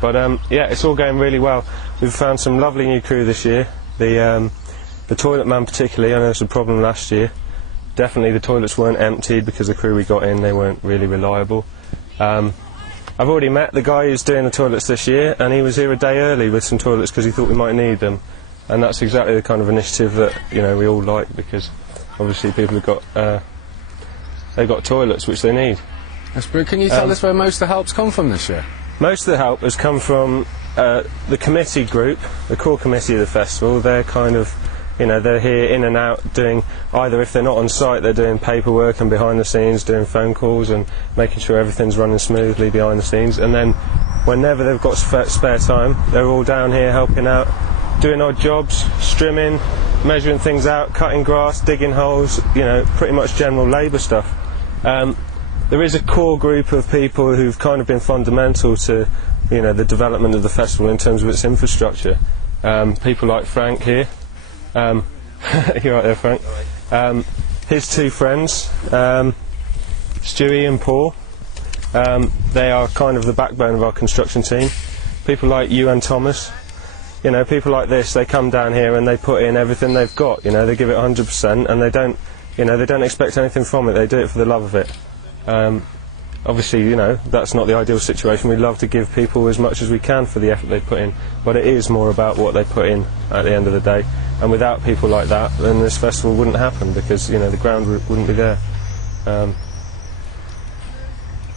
But yeah, it's all going really well. We've found some lovely new crew this year. The toilet man particularly, I know it was a problem last year. Definitely the toilets weren't emptied because the crew we got in, they weren't really reliable. I've already met the guy who's doing the toilets this year, and he was here a day early with some toilets because he thought we might need them. And that's exactly the kind of initiative that, you know, we all like, because obviously people have got they've got toilets which they need. That's brilliant. Can you tell us where most of the help's come from this year? Most of the help has come from the committee group, the core committee of the festival. They're kind of, you know, they're here in and out doing, either if they're not on site, they're doing paperwork and behind the scenes, doing phone calls and making sure everything's running smoothly behind the scenes. And then whenever they've got spare time, they're all down here helping out, doing odd jobs, strimming, measuring things out, cutting grass, digging holes, you know, pretty much general labour stuff. There is a core group of people who've kind of been fundamental to, you know, the development of the festival in terms of its infrastructure. People like Frank here. You're right there, Frank. His two friends, Stewie and Paul. They are kind of the backbone of our construction team. People like you and Thomas. You know, people like this, they come down here and they put in everything they've got. You know, they give it 100%, and they don't, you know, they don't expect anything from it. They do it for the love of it. Obviously, you know, that's not the ideal situation. We'd love to give people as much as we can for the effort they put in, but it is more about what they put in at the end of the day. And without people like that, then this festival wouldn't happen, because, you know, the ground wouldn't be there.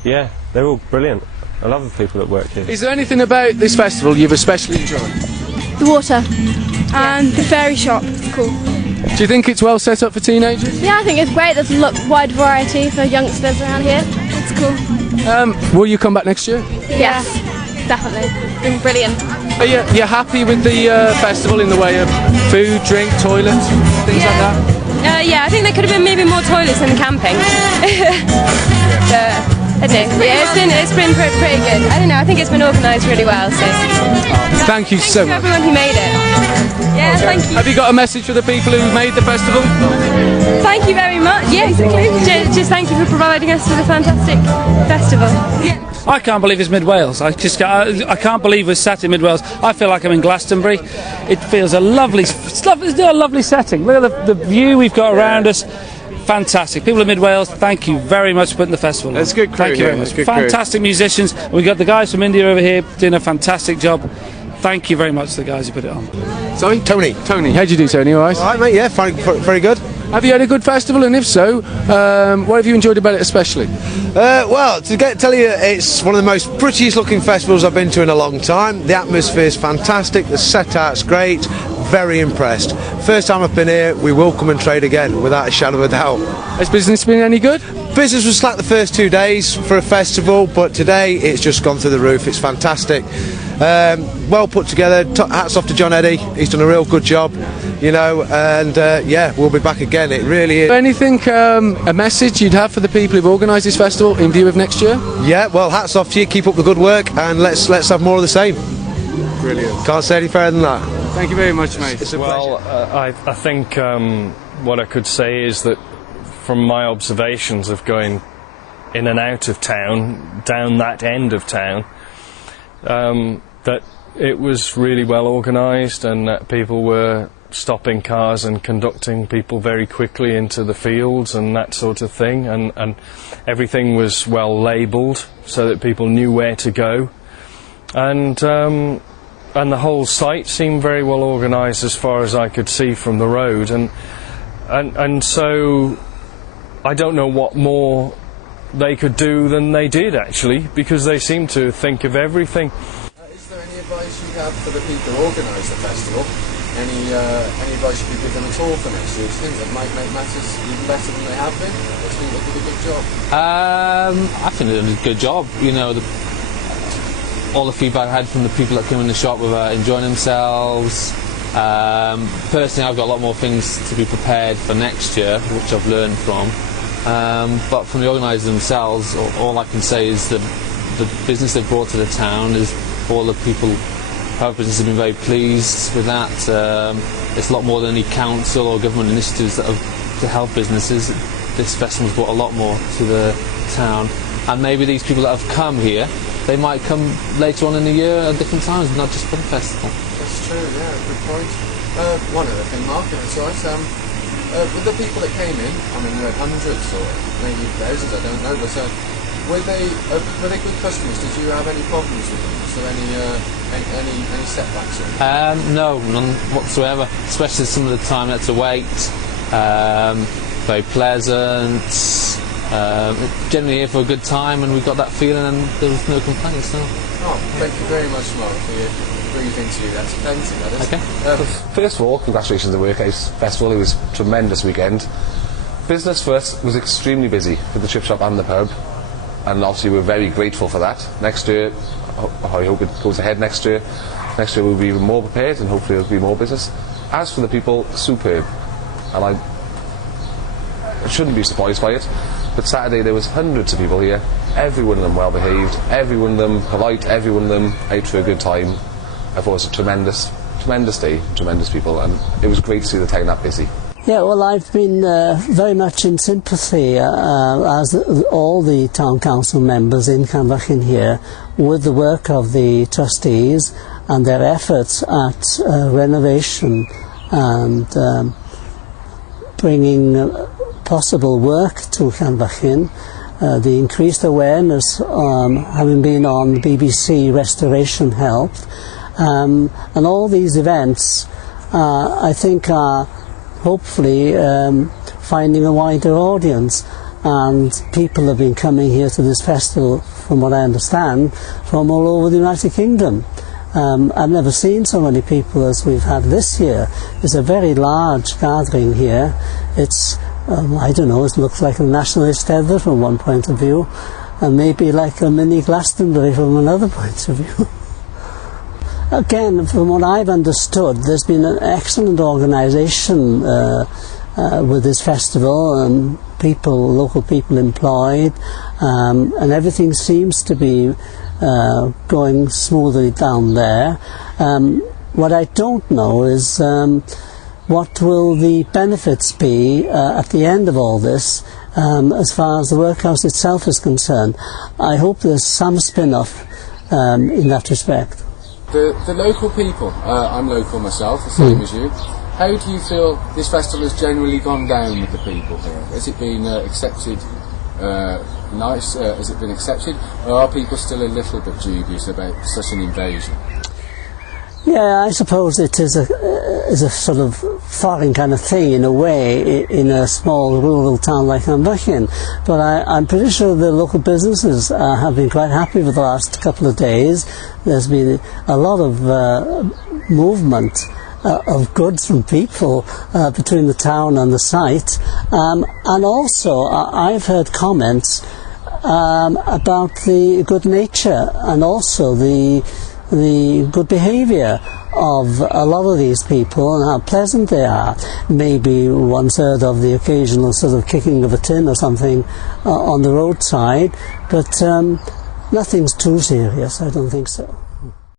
Yeah, they're all brilliant. I love the people that work here. Is there anything about this festival you've especially enjoyed? The water and the fairy shop. Cool. Do you think it's well set up for teenagers? Yeah, I think it's great. There's a wide variety for youngsters around here. It's cool. Will you come back next year? Yes, definitely. It's been brilliant. Are you happy with the festival in the way of food, drink, toilets, things like that? Yeah, I think there could have been maybe more toilets in the camping. I do. Yeah, it's been pretty good. I don't know, I think it's been organised really well. So. Thank you so much. Thanks to everyone who made it. Yeah, okay. Thank you. Have you got a message for the people who made the festival? Thank you very much. Yeah, exactly. Just thank you for providing us with a fantastic festival. Yeah. I can't believe it's Mid Wales. I can't believe we're sat in Mid Wales. I feel like I'm in Glastonbury. It feels a lovely, it's a lovely setting. Look at the view we've got around us. Fantastic. People of Mid Wales, thank you very much for putting the festival on. It's a good crew. Thank you very much. Fantastic musicians. We've got the guys from India over here doing a fantastic job. Thank you very much to the guys who put it on. Sorry? Tony, how'd you do, Tony? All right? all right, mate. Yeah, very good. Have you had a good festival, and if so, what have you enjoyed about it especially? Well, tell you, it's one of the most prettiest looking festivals I've been to in a long time. The atmosphere's fantastic, the set out's great, very impressed. First time I've been here, we will come and trade again, without a shadow of a doubt. Has business been any good? Business was slack the first 2 days for a festival, but today it's just gone through the roof. It's fantastic. Well put together. Hats off to John Eddy. He's done a real good job, you know, and yeah, we'll be back again. It really is. Anything, a message you'd have for the people who've organised this festival in view of next year? Yeah, well, hats off to you. Keep up the good work, and let's have more of the same. Brilliant. Can't say any fairer than that. Thank you very much, mate. It's a Well, I think what I could say is that from my observations of going in and out of town, down that end of town, that it was really well organised, and that people were stopping cars and conducting people very quickly into the fields and that sort of thing, and everything was well labelled so that people knew where to go, and the whole site seemed very well organised as far as I could see from the road, and so I don't know what more they could do than they did, actually, because they seemed to think of everything. Is there any advice you have for the people who organise the festival? Any advice you could give them at all for next year? Do you think that might make matters even better than they have been? Or do you think they did a good job? I think they did a good job. You know, all the feedback I had from the people that came in the shop were enjoying themselves. Personally, I've got a lot more things to be prepared for next year, which I've learned from. But from the organisers themselves, all I can say is that the business they've brought to the town is all the people who have business have been very pleased with that. It's a lot more than any council or government initiatives that have to help businesses. This festival's brought a lot more to the town, and maybe these people that have come here they might come later on in the year at different times, not just for the festival. That's true, yeah, good point. One other thing, Mark, if that's right, with the people that came in, I mean, you had hundreds or maybe thousands, I don't know, but were they good customers? Did you have any problems with them? Was there any setbacks? No, none whatsoever, especially some of the time they had to wait. Very pleasant, generally here for a good time, and we got that feeling and there was no complaints. No. Oh, thank you very much, Mark, for your brief interview. That's plenty, that is. Okay. First of all, congratulations on the Workhouse Festival. It was a tremendous weekend. Business for us was extremely busy for the chip shop and the pub, and obviously we're very grateful for that. Next year, I hope it goes ahead next year. Next year we'll be even more prepared and hopefully there'll be more business. As for the people, superb. And I shouldn't be surprised by it, but Saturday there was hundreds of people here, every one of them well behaved, every one of them polite, every one of them out for a good time. I thought it was a tremendous day, tremendous people, and it was great to see the town that busy. Yeah, well, I've been very much in sympathy, as all the town council members in Llanfachin here, with the work of the trustees and their efforts at renovation and bringing possible work to Llanfachin. The increased awareness, having been on BBC Restoration helped, and all these events, I think, are hopefully finding a wider audience, and people have been coming here to this festival, from what I understand, from all over the United Kingdom. I've never seen so many people as we've had this year. It's a very large gathering here. It's I don't know, it looks like a national Eisteddfod from one point of view, and maybe like a mini Glastonbury from another point of view. Again, from what I've understood, there's been an excellent organisation with this festival, and local people employed, and everything seems to be going smoothly down there. What I don't know is what will the benefits be at the end of all this, as far as the workhouse itself is concerned. I hope there's some spin-off in that respect. The local people, I'm local myself, the same as you. How do you feel this festival has generally gone down with the people here? Has it been accepted nice? Has it been accepted? Or are people still a little bit dubious about such an invasion? Yeah, I suppose it is a sort of foreign kind of thing in a way in a small rural town like Llanfachin, but I'm pretty sure the local businesses have been quite happy with the last couple of days. There's been a lot of movement of goods from people between the town and the site, and also I've heard comments about the good nature and also the good behaviour of a lot of these people and how pleasant they are. Maybe once heard of the occasional sort of kicking of a tin or something on the roadside, but nothing's too serious, I don't think so.